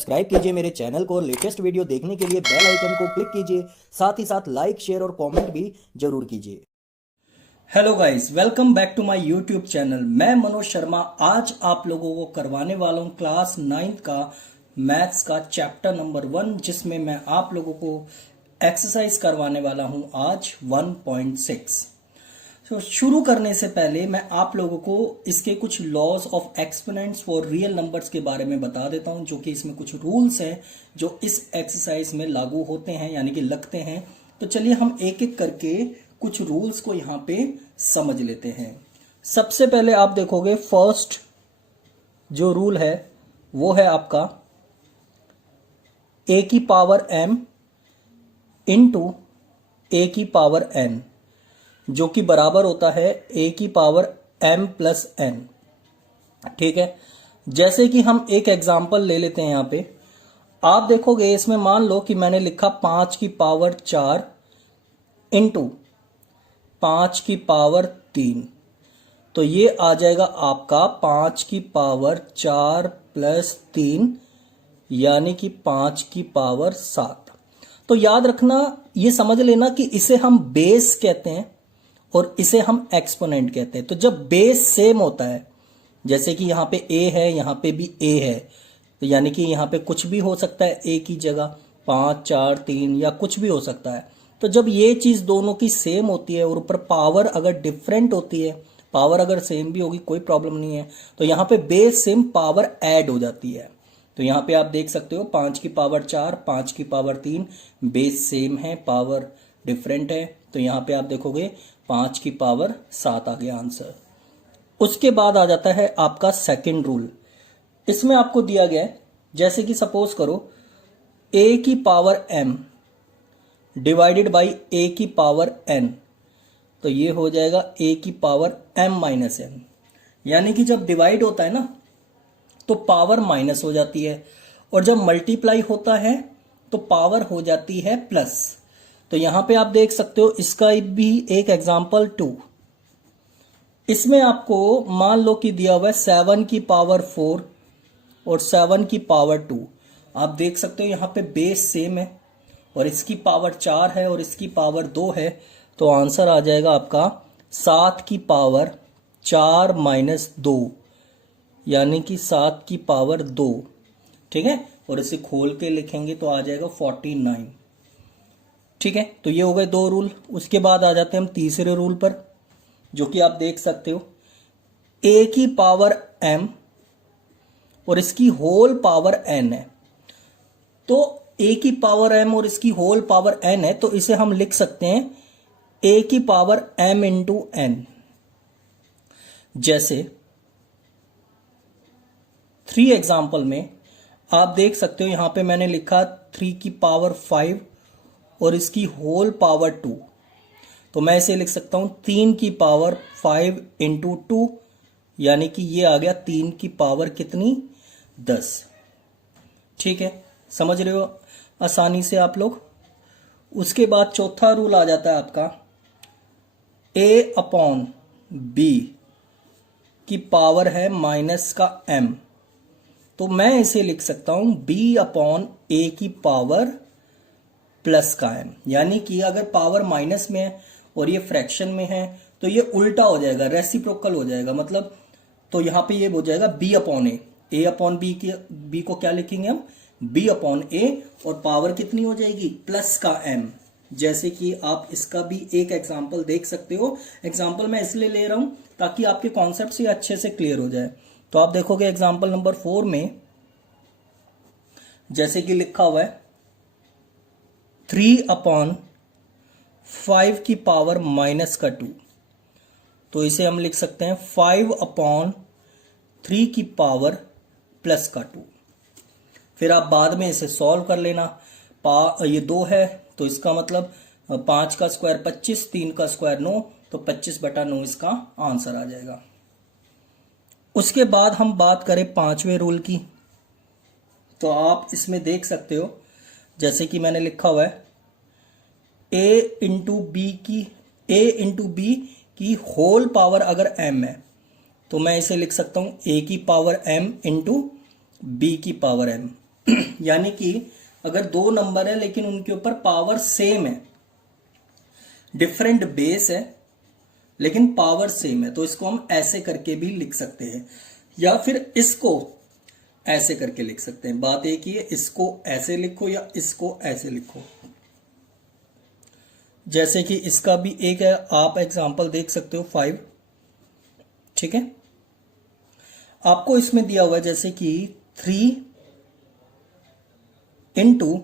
Subscribe कीजिए मेरे channel को और लेटेस्ट वीडियो देखने के लिए बेल आइकन को क्लिक कीजिए। साथ ही साथ लाइक शेयर और कमेंट भी जरूर कीजिए। Hello guys, welcome back to my YouTube channel. मैं मनोज शर्मा आज आप लोगों को करवाने वाला हूं क्लास 9th का मैथ्स का चैप्टर नंबर 1, जिसमें मैं आप लोगों को एक्सरसाइज करवाने वाला हूं आज 1.6। तो शुरू करने से पहले मैं आप लोगों को इसके कुछ laws of exponents for real numbers के बारे में बता देता हूं, जो कि इसमें कुछ रूल्स हैं जो इस एक्सरसाइज में लागू होते हैं यानी कि लगते हैं। तो चलिए हम एक एक करके कुछ रूल्स को यहां पे समझ लेते हैं। सबसे पहले आप देखोगे फर्स्ट जो रूल है वो है आपका a की पावर m इंटू a की पावर n, जो कि बराबर होता है a की पावर m प्लस n। ठीक है, जैसे कि हम एक एग्जांपल ले लेते हैं। यहां पे आप देखोगे इसमें मान लो कि मैंने लिखा 5 की पावर 4 इंटू 5 की पावर 3, तो ये आ जाएगा आपका 5 की पावर 4 प्लस 3 यानी कि 5 की पावर 7। तो याद रखना, ये समझ लेना कि इसे हम बेस कहते हैं और इसे हम एक्सपोनेंट कहते हैं। तो जब बेस सेम होता है, जैसे कि यहां पे a है, यहां पे भी a है, तो यानी कि यहां पे कुछ भी हो सकता है a की जगह 5 4 3 या कुछ भी हो सकता है। तो जब ये चीज दोनों की सेम होती है और ऊपर पावर अगर डिफरेंट होती है, पावर अगर सेम भी होगी कोई प्रॉब्लम नहीं है, तो यहां पे बेस सेम पावर ऐड हो जाती है। तो यहां पे आप देख सकते हो 5 की पावर 4 5 की पावर 3 बेस सेम है, पावर डिफरेंट है, तो यहां पे आप देखोगे 5 की पावर 7 आ गया आंसर। उसके बाद आ जाता है आपका सेकंड रूल। इसमें आपको दिया गया है, जैसे कि सपोज करो a की power m divided by a की पावर n, तो ये हो जाएगा a की पावर m माइनस n। यानी कि जब डिवाइड होता है ना तो पावर माइनस हो जाती है, और जब मल्टीप्लाई होता है तो पावर हो जाती है प्लस। तो यहां पे आप देख सकते हो इसका भी एक एग्जांपल 2। इसमें आपको मान लो कि दिया हुआ है 7 की पावर 4 और 7 की पावर 2। आप देख सकते हो यहां पे बेस सेम है और इसकी पावर 4 है और इसकी पावर 2 है, तो आंसर आ जाएगा आपका 7 की पावर 4 माइनस 2 यानी कि 7 की पावर 2। ठीक है, और इसे खोल के लिखेंगे तो आ जाएगा 49। ठीक है, तो ये हो गए दो रूल। उसके बाद आ जाते हैं हम तीसरे रूल पर, जो कि आप देख सकते हो a की पावर m और इसकी होल पावर n है। तो a की पावर m और इसकी होल पावर n है, तो इसे हम लिख सकते हैं a की पावर m इंटू n। जैसे 3 एग्जाम्पल में आप देख सकते हो, यहां पे मैंने लिखा 3 की पावर 5 और इसकी होल पावर 2, तो मैं इसे लिख सकता हूं 3 की पावर 5 इंटू 2, यानी कि ये आ गया 3 की पावर कितनी 10। ठीक है, समझ रहे हो आसानी से आप लोग। उसके बाद चौथा रूल आ जाता है आपका a अपॉन b की पावर है माइनस का m, तो मैं इसे लिख सकता हूं b अपॉन a की पावर प्लस का m। यानी कि अगर पावर माइनस में है और ये फ्रैक्शन में है तो ये उल्टा हो जाएगा, रेसिप्रोकल हो जाएगा। मतलब तो यहां पे ये हो जाएगा b upon a upon b की b को क्या लिखेंगे हम b अपॉन a, और पावर कितनी हो जाएगी प्लस का m। जैसे कि आप इसका भी एक एग्जांपल देख सकते हो। एग्जांपल मैं इसलिए ले रहा हूं ताकि आपके कॉन्सेप्ट से अच्छे से क्लियर हो जाए। तो आप देखोगे एग्जांपल नंबर 4 में जैसे कि लिखा हुआ है 3 अपॉन 5 की पावर माइनस का 2, तो इसे हम लिख सकते हैं 5 अपॉन 3 की पावर प्लस का 2। फिर आप बाद में इसे सॉल्व कर लेना। ये 2 है तो इसका मतलब 5 का स्क्वायर 25, 3 का स्क्वायर 9, तो 25/9 इसका आंसर आ जाएगा। उसके बाद हम बात करें 5वें रूल की, तो आप इसमें देख सकते हो जैसे कि मैंने लिखा हुआ है a इंटू बी की होल पावर अगर m है, तो मैं इसे लिख सकता हूं a की पावर m इंटू बी की पावर m। यानी कि अगर दो नंबर है लेकिन उनके ऊपर पावर सेम है, डिफरेंट बेस है लेकिन पावर सेम है, तो इसको हम ऐसे करके भी लिख सकते हैं या फिर इसको ऐसे करके लिख सकते हैं। बात एक ही है, इसको ऐसे लिखो या इसको ऐसे लिखो। जैसे कि इसका भी एक है, आप एग्जांपल देख सकते हो 5। ठीक है, आपको इसमें दिया हुआ है जैसे कि 3 इंटू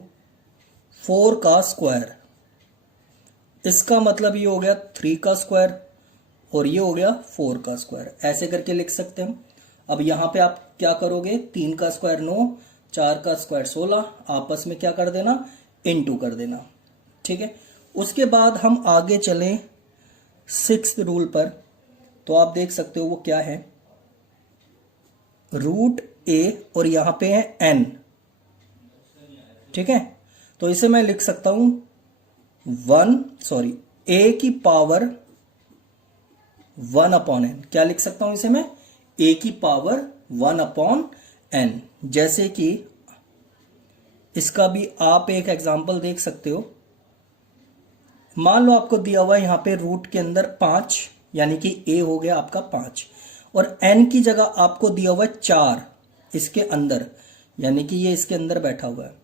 4 का स्क्वायर, इसका मतलब ये हो गया 3 का स्क्वायर और ये हो गया 4 का स्क्वायर, ऐसे करके लिख सकते हैं हम। अब यहां पे आप क्या करोगे, 3 का स्क्वायर 9, 4 का स्क्वायर 16, आपस में क्या कर देना, इनटू कर देना। ठीक है, उसके बाद हम आगे चलें 6th रूल पर, तो आप देख सकते हो वो क्या है, रूट ए और यहां पे है n। ठीक है, तो इसे मैं लिख सकता हूं a की पावर 1 अपॉन एन। क्या लिख सकता हूं इसे मैं, a की पावर 1 अपॉन एन। जैसे कि इसका भी आप एक एग्जांपल देख सकते हो। मान लो आपको दिया हुआ है यहां पे रूट के अंदर 5, यानी कि a हो गया आपका 5, और n की जगह आपको दिया हुआ है 4 इसके अंदर, यानी कि ये इसके अंदर बैठा हुआ है।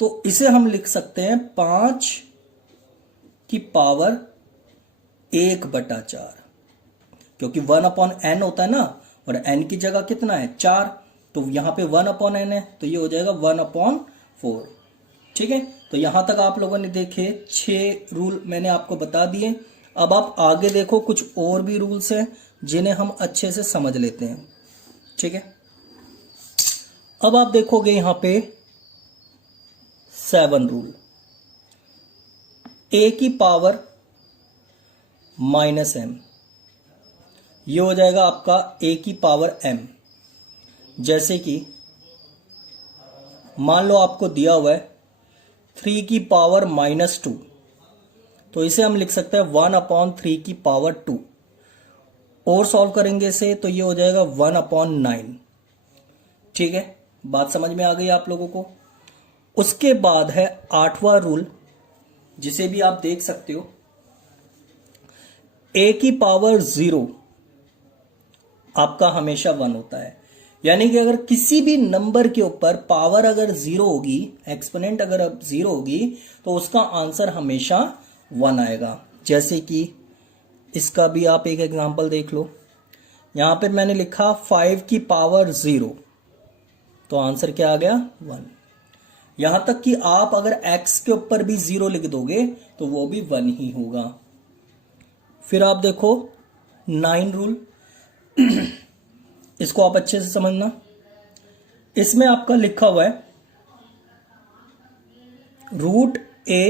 तो इसे हम लिख सकते हैं 5 की पावर 1/4, क्योंकि 1 अपॉन एन होता है ना, और n की जगह कितना है 4, तो यहां पे 1 अपॉन एन है, तो ये हो जाएगा 1/4। ठीक है, तो यहां तक आप लोगों ने देखे 6 रूल मैंने आपको बता दिए। अब आप आगे देखो, कुछ और भी रूल्स हैं जिन्हें हम अच्छे से समझ लेते हैं। ठीक है, अब आप देखोगे यहां पे 7 रूल, a की पावर -m, ये हो जाएगा आपका a की पावर m। जैसे कि मान लो आपको दिया हुआ है 3 की पावर -2, तो इसे हम लिख सकते हैं 1/3 की पावर 2, और सॉल्व करेंगे इसे तो ये हो जाएगा 1/9। ठीक है, बात समझ में आ गई आप लोगों को। उसके बाद है 8वां रूल, जिसे भी आप देख सकते हो, a की पावर 0 आपका हमेशा 1 होता है। यानी कि अगर किसी भी नंबर के ऊपर पावर अगर 0 होगी, एक्सपोनेंट अगर अब 0 होगी, तो उसका आंसर हमेशा 1 आएगा। जैसे कि इसका भी आप एक एग्जांपल देख लो, यहां पर मैंने लिखा 5 की पावर 0, तो आंसर क्या आ गया 1। यहां तक कि आप अगर x के ऊपर भी 0 लिख दोगे तो वो भी 1 ही होगा। फिर आप देखो 9 रूल, इसको आप अच्छे से समझना। इसमें आपका लिखा हुआ है root a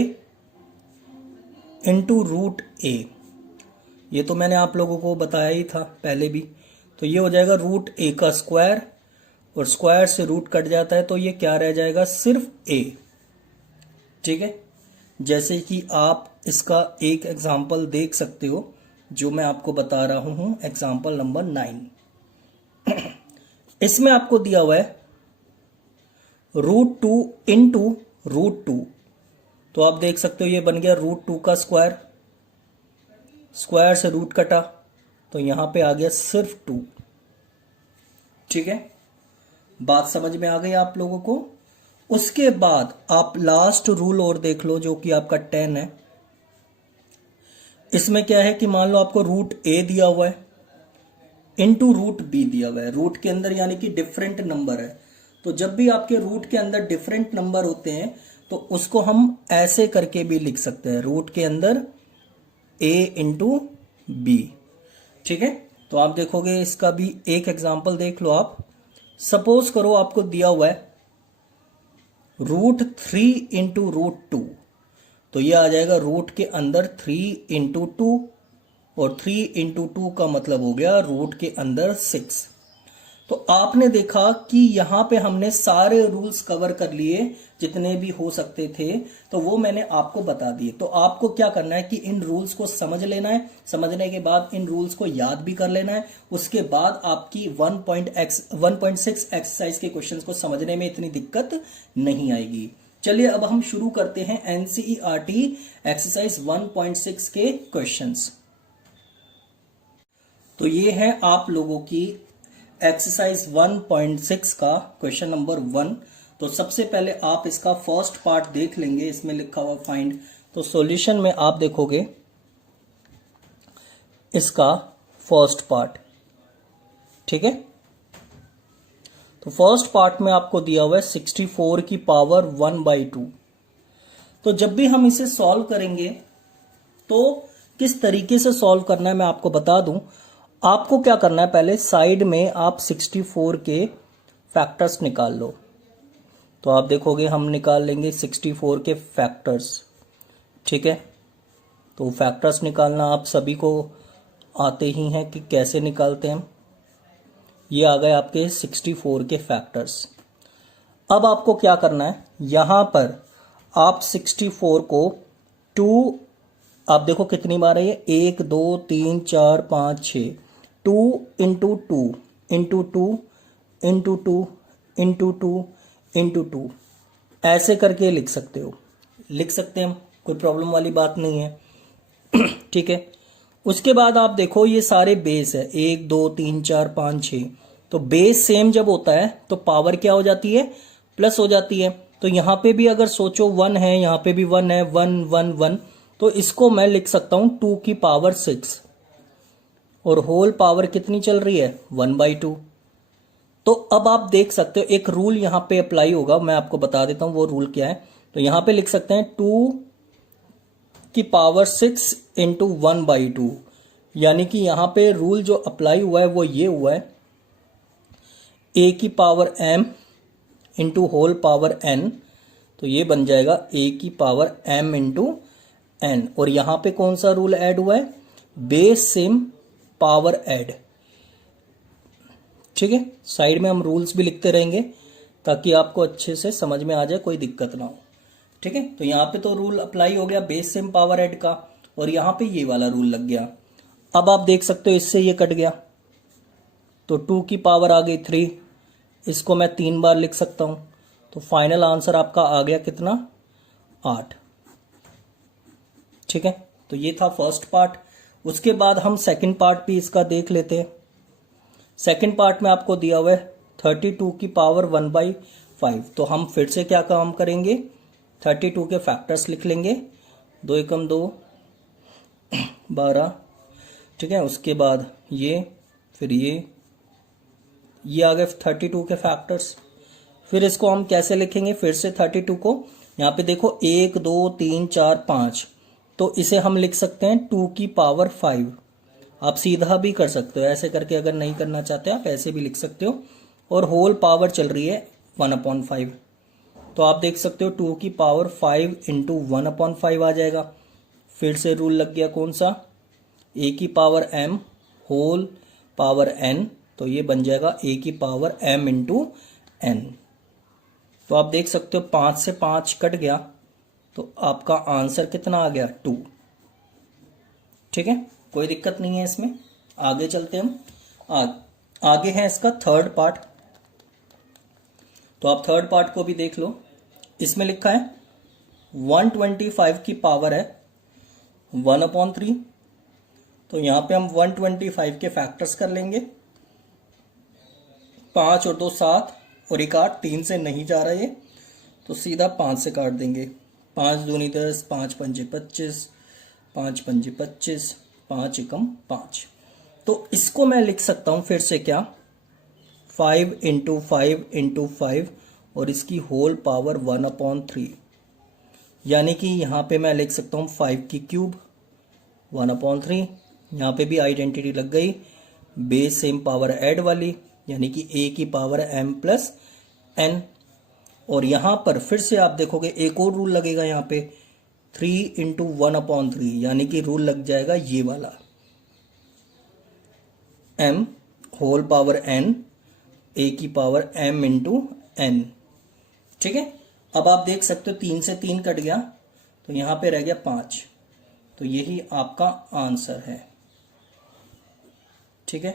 into root a, ये तो मैंने आप लोगों को बताया ही था पहले भी। तो ये हो जाएगा रूट a का स्क्वायर, और स्क्वायर से रूट कट जाता है तो ये क्या रह जाएगा, सिर्फ a। ठीक है, जैसे कि आप इसका एक एग्जाम्पल देख सकते हो जो मैं आपको बता रहा हूं, एग्जाम्पल नंबर 9। इसमें आपको दिया हुआ है √2 इंटू √2, तो आप देख सकते हो ये बन गया √2 का स्क्वायर, स्क्वायर से रूट कटा तो यहां पे आ गया सिर्फ 2। ठीक है, बात समझ में आ गई आप लोगों को। उसके बाद आप लास्ट रूल और देख लो जो कि आपका 10 है। इसमें क्या है कि मान लो आपको रूट a दिया हुआ है इंटू रूट b दिया हुआ है, रूट के अंदर यानी कि डिफरेंट नंबर है। तो जब भी आपके रूट के अंदर डिफरेंट नंबर होते हैं तो उसको हम ऐसे करके भी लिख सकते हैं, रूट के अंदर a इंटू b। ठीक है, तो आप देखोगे इसका भी एक एग्जांपल देख लो आप। सपोज करो आपको दिया हुआ है √3 इंटू √2, तो ये आ जाएगा रूट के अंदर 3 इंटू 2, और 3 इंटू 2 का मतलब हो गया रूट के अंदर 6। तो आपने देखा कि यहां पे हमने सारे रूल्स कवर कर लिए जितने भी हो सकते थे, तो वो मैंने आपको बता दिए। तो आपको क्या करना है कि इन रूल्स को समझ लेना है, समझने के बाद इन रूल्स को याद भी कर लेना है। उसके बाद आपकी 1.6 एक्सरसाइज के क्वेश्चंस को समझने में इतनी दिक्कत नहीं आएगी। चलिए अब हम शुरू करते हैं एनसीईआरटी एक्सरसाइज 1.6 के क्वेश्चंस। तो ये है आप लोगों की एक्सरसाइज 1.6 का क्वेश्चन नंबर 1। तो सबसे पहले आप इसका फर्स्ट पार्ट देख लेंगे, इसमें लिखा हुआ फाइंड। तो सॉल्यूशन में आप देखोगे इसका फर्स्ट पार्ट, ठीक है। तो फर्स्ट पार्ट में आपको दिया हुआ है 64 की पावर 1/2। तो जब भी हम इसे सॉल्व करेंगे तो किस तरीके से सॉल्व करना है मैं आपको बता दूं। आपको क्या करना है, पहले साइड में आप 64 के फैक्टर्स निकाल लो। तो आप देखोगे हम निकाल लेंगे 64 के फैक्टर्स, ठीक है। तो फैक्टर्स निकालना आप सभी को आते ही हैं कि कैसे निकालते हैं। ये आ गए आपके 64 के फैक्टर्स। अब आपको क्या करना है, यहां पर आप 64 को 2, आप देखो कितनी बार है ये, 1 2 3 4 5 6, 2 into 2 into 2 into 2 into 2 into 2 ऐसे करके लिख सकते हो, लिख सकते हैं हम, कोई प्रॉब्लम वाली बात नहीं है। ठीक है। उसके बाद आप देखो ये सारे बेस है, 1 2 3 4 5 6। तो बेस सेम जब होता है तो पावर क्या हो जाती है, प्लस हो जाती है। तो यहां पे भी अगर सोचो 1 है, यहां पे भी 1 है, 1 1 1, तो इसको मैं लिख सकता हूं 2 की पावर 6 और होल पावर कितनी चल रही है 1/2। तो अब आप देख सकते हो एक रूल यहां पे अप्लाई होगा, मैं आपको बता देता हूं वो रूल क्या है। तो यहां पे लिख सकते हैं 2 की पावर 6 इंटू 1/2, यानी कि यहां पे रूल जो अप्लाई हुआ है वो ये हुआ है, a की power m into whole power n। तो ये बन जाएगा a की पावर m इंटू n। और यहां पे कौन सा रूल ऐड हुआ है, बेस सेम पावर ऐड, ठीक है। साइड में हम रूल्स भी लिखते रहेंगे ताकि आपको अच्छे से समझ में आ जाए, कोई दिक्कत ना हो, ठीक है। तो यहां पे तो रूल अप्लाई हो गया बेस सेम पावर ऐड का, और यहां पे ये वाला रूल लग गया। अब आप देख सकते हो इससे ये कट गया, तो 2 की पावर आ गई 3, इसको मैं 3 बार लिख सकता हूं। तो फाइनल आंसर आपका आ गया कितना, 8, ठीक है। तो ये था फर्स्ट पार्ट। उसके बाद हम सेकंड पार्ट भी इसका देख लेते हैं। सेकंड पार्ट में आपको दिया हुआ है 32 की पावर 1/5। तो हम फिर से क्या काम करेंगे, 32 के फैक्टर्स लिख लेंगे, 2 एकम 2 12, ठीक है। उसके बाद ये, फिर ये आ गए 32 के फैक्टर्स। फिर इसको हम कैसे लिखेंगे, फिर से 32 को यहाँ पे देखो 1 2 3 4 5, तो इसे हम लिख सकते हैं 2 की पावर 5। आप सीधा भी कर सकते हो, ऐसे करके अगर नहीं करना चाहते आप ऐसे भी लिख सकते हो। और होल पावर चल रही है 1/5, तो आप देख सकते हो 2 की पावर 5 इंटू 1/5 आ जाएगा। फिर से रूल लग गया कौन सा, a की power m whole power n। तो ये बन जाएगा a की पावर m इंटू n। तो आप देख सकते हो 5 से 5 कट गया, तो आपका आंसर कितना आ गया, 2, ठीक है। कोई दिक्कत नहीं है इसमें। आगे चलते हम, आगे है इसका थर्ड पार्ट। तो आप थर्ड पार्ट को भी देख लो। इसमें लिखा है 125 की पावर है 1/3। तो यहां पे हम 125 के फैक्टर्स कर लेंगे, 5 और 2 7 और 1 8, 3 से नहीं जा रहा ये, तो सीधा 5 से काट देंगे। 5 दूनी 10, 5 पंजे 25, 5 पंजे 25, 5 एकम 5। तो इसको मैं लिख सकता हूं फिर से क्या, 5 इंटू 5 इंटू 5 और इसकी होल पावर 1/3, यानी कि यहां पे मैं लिख सकता हूं 5 की क्यूब 1/3। यहां पे भी आइडेंटिटी लग गई, बेस सेम पावर ऐड वाली, यानी कि a की पावर m प्लस n। और यहां पर फिर से आप देखोगे एक और रूल लगेगा यहां पे, 3 इंटू 1/3, यानी कि रूल लग जाएगा ये वाला, m होल पावर n ए की पावर m इंटू n। ठीक है, अब आप देख सकते हो 3 से 3 कट गया तो यहां पे रह गया 5, तो यही आपका आंसर है। ठीक है,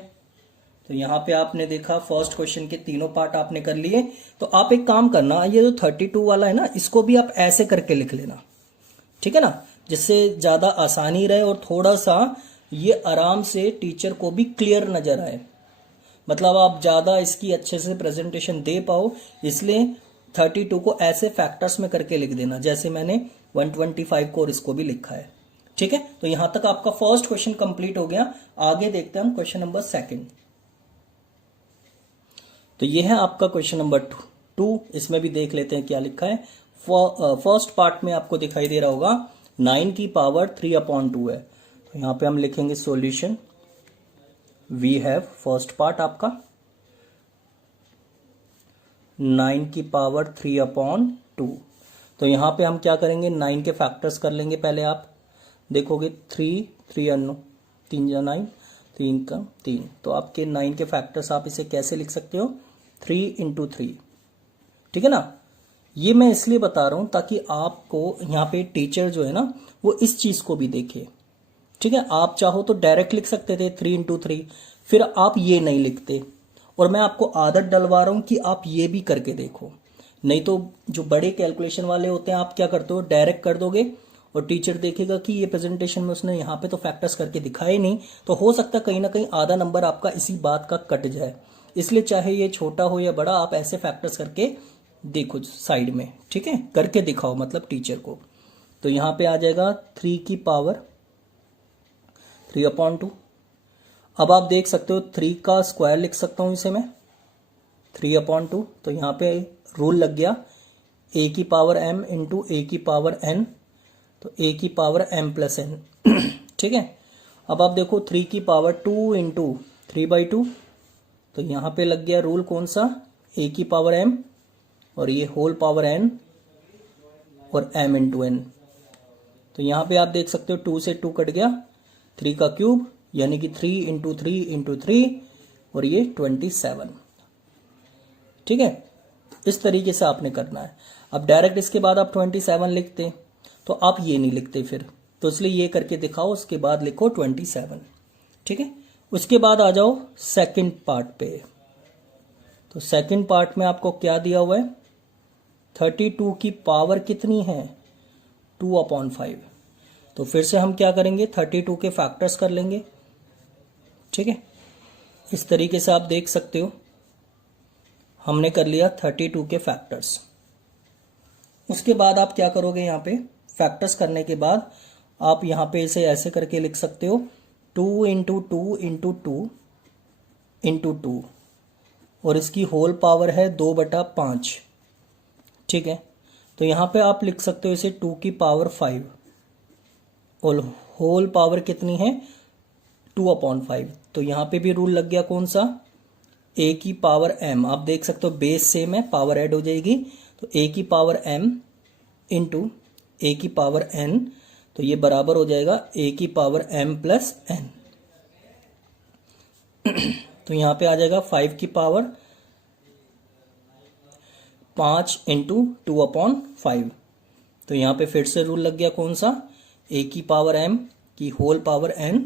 तो यहां पे आपने देखा फर्स्ट क्वेश्चन के तीनों पार्ट आपने कर लिए। तो आप एक काम करना, ये जो 32 वाला है ना, इसको भी आप ऐसे करके लिख लेना। ठीक है ना, जिससे ज्यादा आसानी रहे और थोड़ा सा ये आराम से टीचर को भी क्लियर नजर आए, मतलब आप ज्यादा इसकी अच्छे से प्रेजेंटेशन दे पाओ। इसलिए 32 को ऐसे फैक्टर्स में करके लिख देना, जैसे मैंने 125 को और इसको भी लिखा है। ठीक है, तो यहां तक आपका फर्स्ट क्वेश्चन कंप्लीट हो गया। आगे देखते हैं हम क्वेश्चन नंबर 2। तो ये है आपका क्वेश्चन नंबर 2। इसमें भी देख लेते हैं क्या लिखा है। फर्स्ट पार्ट में आपको दिखाई दे रहा होगा 9 की पावर 3/2 है। तो यहां पे हम लिखेंगे solution. We have first part आपका 9 की पावर 3/2। तो यहां पे हम क्या करेंगे, 9 के फैक्टर्स कर लेंगे। पहले आप देखोगे 3 अन्नो 3 या 9, 3 का 3, तो आपके 9 के फैक्टर्स आप इसे कैसे लिख सकते हो, 3 इंटू 3। ठीक है ना, ये मैं इसलिए बता रहा हूं ताकि आपको यहाँ पे टीचर जो है ना वो इस चीज को भी देखे। ठीक है, आप चाहो तो डायरेक्ट लिख सकते थे 3 इंटू 3, फिर आप ये नहीं लिखते। और मैं आपको आदत डलवा रहा हूं कि आप ये भी करके देखो। नहीं तो जो बड़े कैलकुलेशन वाले होते हैं, आप क्या करते हो, डायरेक्ट कर दोगे और टीचर देखेगा कि ये प्रेजेंटेशन में उसने यहाँ पे तो फैक्टर्स करके दिखाए नहीं, तो हो सकता है कहीं ना कहीं आधा नंबर आपका इसी बात का कट जाए। इसलिए चाहे ये छोटा हो या बड़ा, आप ऐसे फैक्टर्स करके देखो साइड में। ठीक है, करके दिखाओ मतलब टीचर को। तो यहां पे आ जाएगा 3 की पावर 3/2। अब आप देख सकते हो 3 का स्क्वायर लिख सकता हूं इसे मैं 3/2। तो यहां पे रूल लग गया a की पावर m इंटू a की पावर n, तो a की पावर m प्लस n। ठीक है, अब आप देखो 3 की पावर 2 इंटू 3/2, तो यहां पे लग गया रूल कौन सा, a की पावर m और ये होल पावर n और m इंटू n। तो यहां पे आप देख सकते हो 2 से 2 कट गया, 3 का क्यूब यानी कि 3 इंटू 3 इंटू 3 और ये 27। ठीक है, इस तरीके से आपने करना है। अब डायरेक्ट इसके बाद आप 27 लिखते तो आप ये नहीं लिखते फिर, तो इसलिए ये करके दिखाओ, उसके बाद लिखो 27। ठीक है, उसके बाद आ जाओ सेकंड पार्ट पे। तो सेकंड पार्ट में आपको क्या दिया हुआ है, 32 की पावर कितनी है, 2/5। तो फिर से हम क्या करेंगे, 32 के फैक्टर्स कर लेंगे। ठीक है, इस तरीके से आप देख सकते हो हमने कर लिया 32 के फैक्टर्स। उसके बाद आप क्या करोगे, यहाँ पे फैक्टर्स करने के बाद आप यहाँ पे इसे ऐसे करके लिख सकते हो 2 इंटू 2 इंटू 2 इंटू 2 और इसकी होल पावर है 2/5। ठीक है, तो यहाँ पे आप लिख सकते हो इसे 2 की पावर 5 और होल पावर कितनी है 2/5। तो यहाँ पे भी रूल लग गया कौन सा, a की पावर m। आप देख सकते हो बेस सेम है, पावर ऐड हो जाएगी, तो a की पावर m इंटू a की पावर n, तो ये बराबर हो जाएगा a की पावर m प्लस n। तो यहाँ पे आ जाएगा 5 की पावर 5 इंटू 2/5। तो यहाँ पे फिर से रूल लग गया कौन सा, a की पावर m की होल पावर n,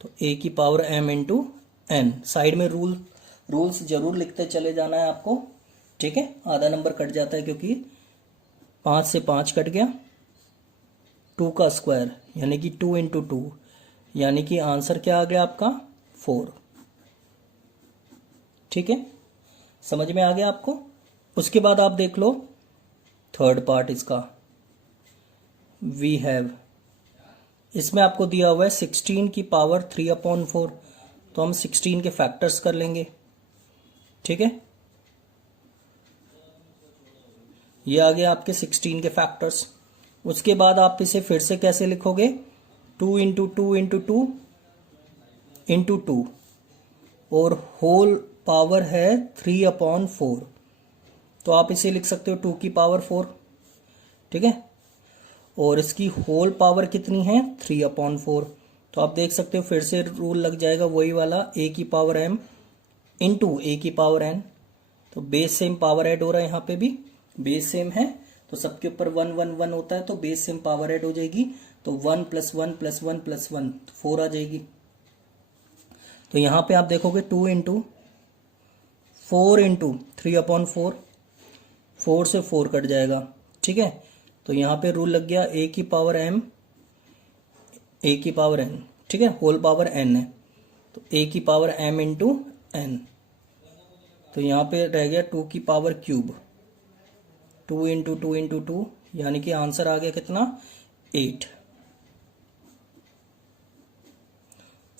तो a की power m into n। Side में रूल्स जरूर लिखते चले जाना है आपको। ठीक है, आधा नंबर कट जाता है क्योंकि 5 से 5 कट गया, 2 का स्क्वायर यानी कि 2 इंटू 2 यानी कि आंसर क्या आ गया आपका 4। ठीक है, समझ में आ गया आपको। उसके बाद आप देख लो थर्ड पार्ट इसका, वी हैव, इसमें आपको दिया हुआ है 16 की पावर 3/4। तो हम 16 के फैक्टर्स कर लेंगे। ठीक है, ये आ गया आपके 16 के फैक्टर्स। उसके बाद आप इसे फिर से कैसे लिखोगे, 2 इंटू 2 इंटू 2 इंटू 2 और होल पावर है 3/4। तो आप इसे लिख सकते हो 2 की पावर 4। ठीक है, और इसकी होल पावर कितनी है 3/4। तो आप देख सकते हो फिर से रूल लग जाएगा वही वाला, a की पावर m इंटू a की पावर n। तो बेस सेम पावर ऐड हो रहा है, यहाँ पे भी बेस सेम है तो सबके ऊपर 1 1 1 होता है, तो बेस सेम पावर ऐड हो जाएगी। तो 1 + 1 + 1 + 1 4 आ जाएगी। तो यहाँ पे आप देखोगे 2 × 4 × 3/4, 4 से 4 कट जाएगा। ठीक है, तो यहाँ पे रूल लग गया a की पावर m, a की पावर n। ठीक है, होल पावर n है तो a की पावर m × n। तो यहाँ पे रह गया 2 की पावर क्यूब, 2 × 2 × 2, यानी कि आंसर आ गया कितना, 8।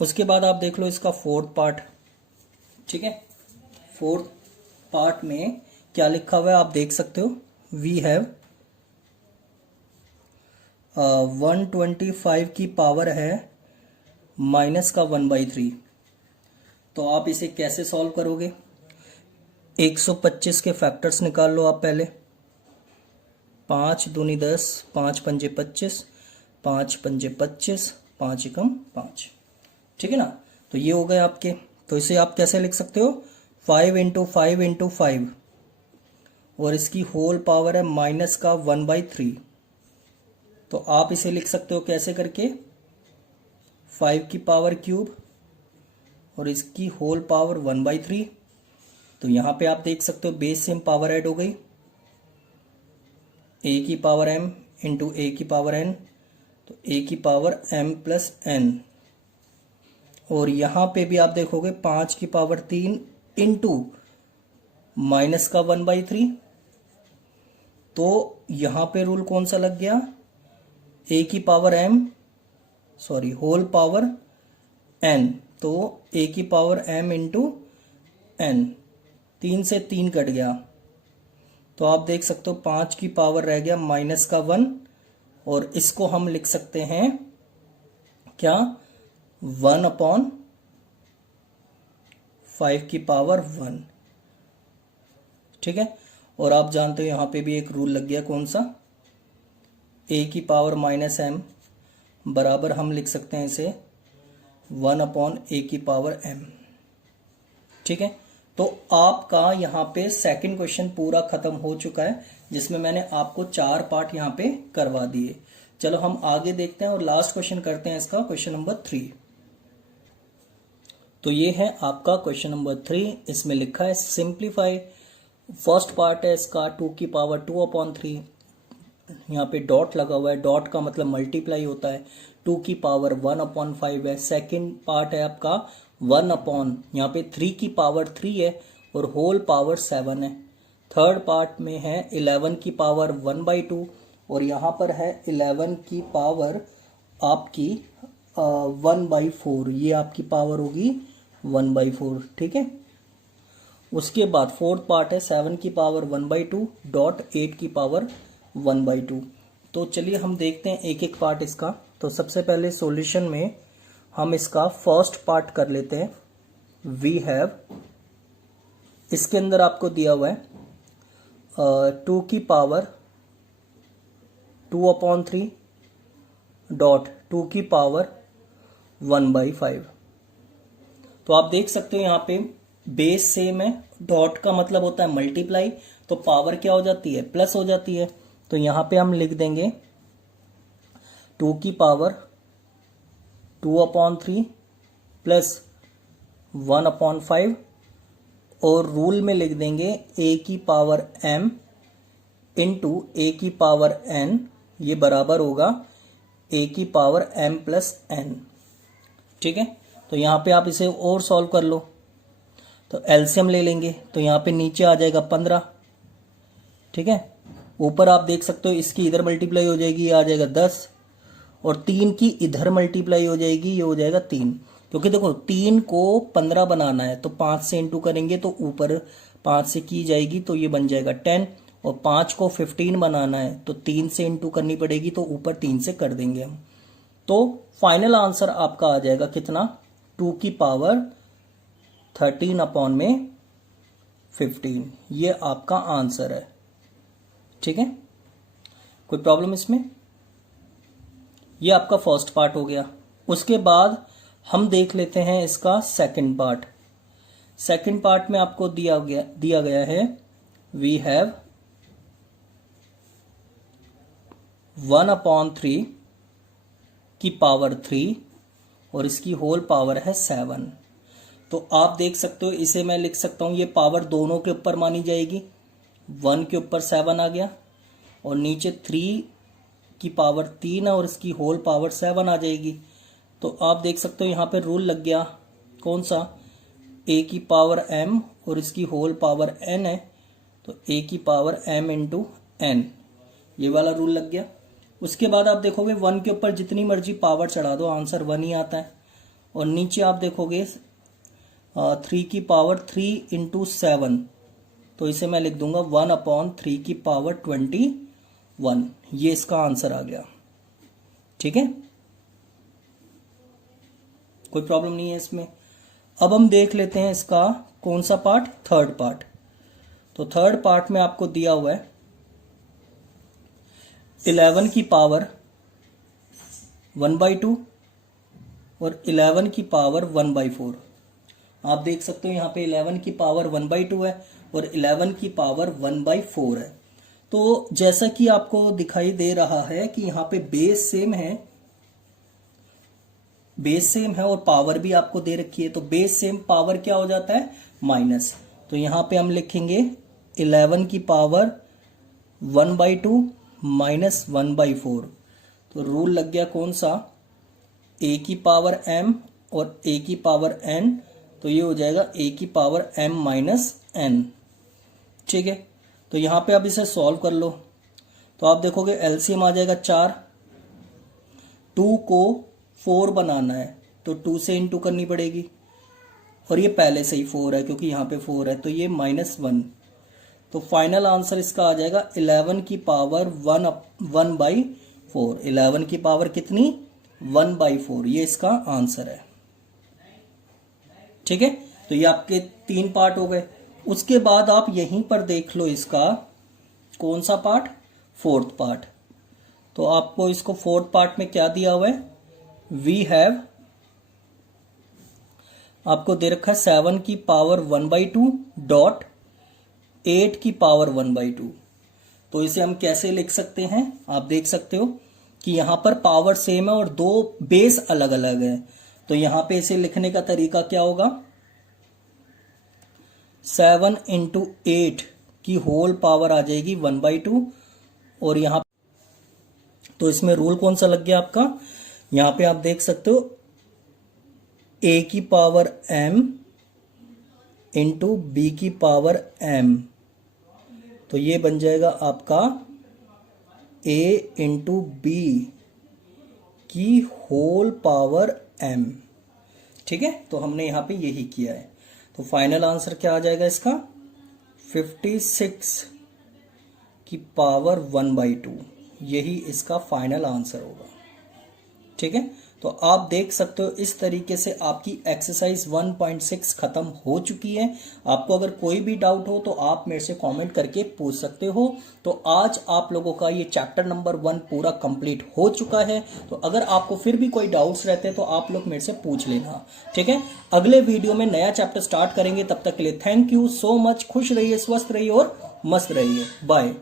उसके बाद आप देख लो इसका फोर्थ पार्ट। ठीक है, फोर्थ पार्ट में क्या लिखा हुआ है आप देख सकते हो। वी हैव 125 की पावर है माइनस का 1/3। तो आप इसे कैसे सॉल्व करोगे? 125 के फैक्टर्स निकाल लो आप पहले। 5 दूनी 10, 5 पंजे 25, 5 पंजे 25, 5 एकम 5। ठीक है ना, तो ये हो गए आपके। तो इसे आप कैसे लिख सकते हो, 5 × 5 × 5 और इसकी होल पावर है माइनस का 1/3। तो आप इसे लिख सकते हो कैसे करके, 5 की पावर क्यूब और इसकी होल पावर 1/3। तो यहाँ पे आप देख सकते हो बेस सेम पावर ऐड हो गई, a की पावर m × a की पावर n, तो a की पावर m + n। और यहाँ पे भी आप देखोगे 5 की पावर 3 × माइनस का 1/3। तो यहाँ पे रूल कौन सा लग गया, a की पावर होल पावर n, तो a की पावर m × n, 3 से 3 कट गया। तो आप देख सकते हो 5 की पावर रह गया माइनस का 1 और इसको हम लिख सकते हैं क्या, 1/5 की पावर 1। ठीक है, और आप जानते हो यहां पे भी एक रूल लग गया, कौन सा, a की पावर -m बराबर हम लिख सकते हैं इसे 1/a की पावर m। ठीक है, तो आपका यहाँ पे सेकंड क्वेश्चन पूरा खत्म हो चुका है, जिसमें मैंने आपको 4 पार्ट यहाँ पे करवा दिए। चलो हम आगे देखते हैं और लास्ट क्वेश्चन करते हैं इसका, क्वेश्चन नंबर 3। तो ये है आपका क्वेश्चन नंबर 3। इसमें लिखा है सिंप्लीफाई। फर्स्ट पार्ट है इसका 2 की पावर 2/3। यहाँ पे डॉट लगा हुआ है, डॉट का मतलब मल्टीप्लाई होता है। 2 की पावर 1/5 है। सेकंड पार्ट है आपका 1/, यहाँ पे 3 की पावर 3 है और होल पावर 7 है। थर्ड पार्ट में है 11 की पावर 1/2 और यहाँ पर है 11 की पावर आपकी 1/4। ये आपकी पावर होगी 1/4। ठीक है, उसके बाद फोर्थ पार्ट है 7 की पावर 1/2 डॉट 8 की पावर 1/2। तो चलिए हम देखते हैं एक एक पार्ट इसका। तो सबसे पहले सॉल्यूशन में हम इसका फर्स्ट पार्ट कर लेते हैं। वी हैव, इसके अंदर आपको दिया हुआ है 2 की पावर 2/3 डॉट 2 की पावर 1/5। तो आप देख सकते हो यहाँ पे बेस सेम है, डॉट का मतलब होता है मल्टीप्लाई, तो पावर क्या हो जाती है, प्लस हो जाती है। तो यहाँ पे हम लिख देंगे 2 की पावर 2/3 प्लस 1/5 और रूल में लिख देंगे a की पावर m इंटू a की पावर n, ये बराबर होगा a की पावर m + n। ठीक है, तो यहाँ पे आप इसे और सॉल्व कर लो। तो एलसीएम ले लेंगे, तो यहाँ पे नीचे आ जाएगा 15। ठीक है, ऊपर आप देख सकते हो इसकी इधर मल्टीप्लाई हो जाएगी, ये आ जाएगा 10 और 3 की इधर मल्टीप्लाई हो जाएगी, ये हो जाएगा 3। क्योंकि देखो 3 को 15 बनाना है तो 5 से इंटू करेंगे तो ऊपर 5 से की जाएगी तो ये बन जाएगा 10, और 5 को 15 बनाना है तो 3 से इंटू करनी पड़ेगी तो ऊपर 3 से कर देंगे हम। तो फाइनल आंसर आपका आ जाएगा कितना, 2 की पावर 13/15। ये आपका आंसर है। ठीक है, कोई प्रॉब्लम इसमें? ये आपका फर्स्ट पार्ट हो गया। उसके बाद हम देख लेते हैं इसका सेकंड पार्ट। सेकंड पार्ट में आपको दिया गया है वी हैव 1/3 की पावर 3 और इसकी होल पावर है 7। तो आप देख सकते हो, इसे मैं लिख सकता हूं, ये पावर दोनों के ऊपर मानी जाएगी। 1 के ऊपर 7 आ गया और नीचे 3 की पावर 3 है और इसकी होल पावर 7 आ जाएगी। तो आप देख सकते हो यहाँ पे रूल लग गया, कौन सा, a की पावर m और इसकी होल पावर n है, तो a की पावर m इंटू n, ये वाला रूल लग गया। उसके बाद आप देखोगे 1 के ऊपर जितनी मर्जी पावर चढ़ा दो, आंसर 1 ही आता है। और नीचे आप देखोगे 3 की पावर 3 इंटू 7, तो इसे मैं लिख दूंगा 1/3 की पावर 21, ये इसका आंसर आ गया। ठीक है, कोई प्रॉब्लम नहीं है इसमें। अब हम देख लेते हैं इसका कौन सा पार्ट, थर्ड पार्ट। तो थर्ड पार्ट में आपको दिया हुआ है 11 की पावर 1/2 और 11 की पावर 1/4। आप देख सकते हो यहाँ पे 11 की पावर 1/2 है और 11 की पावर 1/4 है। तो जैसा कि आपको दिखाई दे रहा है कि यहाँ पे बेस सेम है और पावर भी आपको दे रखी है। तो बेस सेम, पावर क्या हो जाता है, माइनस। तो यहाँ पे हम लिखेंगे 11 की पावर 1/2 माइनस 1/4। तो रूल लग गया कौन सा, a की पावर m और a की पावर n, तो ये हो जाएगा a की पावर m माइनस n। ठीक है, तो यहाँ पे आप इसे सॉल्व कर लो। तो आप देखोगे एलसीएम आ जाएगा 4, 2 को 4 बनाना है तो 2 से इंटू करनी पड़ेगी और ये पहले से ही 4 है क्योंकि यहाँ पे 4 है, तो ये -1। तो फाइनल आंसर इसका आ जाएगा 11 की पावर 1/4। 11 की पावर कितनी, 1/4, ये इसका आंसर है। ठीक है, तो ये आपके 3 पार्ट हो गए। उसके बाद आप यहीं पर देख लो इसका कौन सा पार्ट, फोर्थ पार्ट। तो आपको इसको फोर्थ पार्ट में क्या दिया हुआ है, वी हैव, आपको दे रखा है 7 की पावर 1/2 डॉट 8 की पावर 1/2। तो इसे हम कैसे लिख सकते हैं, आप देख सकते हो कि यहां पर पावर सेम है और 2 बेस अलग अलग है। तो यहां पे इसे लिखने का तरीका क्या होगा, 7 इंटू 8 की होल पावर आ जाएगी 1/2 और यहां, तो इसमें रूल कौन सा लग गया आपका, यहां पे आप देख सकते हो a की पावर m इंटू b की पावर m, तो ये बन जाएगा आपका a इंटू बी की होल पावर m। ठीक है, तो हमने यहां पे यही किया है। तो फाइनल आंसर क्या आ जाएगा इसका, 56 की पावर 1/2, यही इसका फाइनल आंसर होगा। ठीक है, तो आप देख सकते हो इस तरीके से आपकी एक्सरसाइज 1.6 खत्म हो चुकी है। आपको अगर कोई भी डाउट हो तो आप मेरे से कमेंट करके पूछ सकते हो। तो आज आप लोगों का ये चैप्टर नंबर 1 पूरा कंप्लीट हो चुका है। तो अगर आपको फिर भी कोई डाउट्स रहते हैं तो आप लोग मेरे से पूछ लेना। ठीक है, अगले वीडियो में नया चैप्टर स्टार्ट करेंगे। तब तक के लिए थैंक यू सो मच। खुश रहिए, स्वस्थ रहिए और मस्त रहिए। बाय।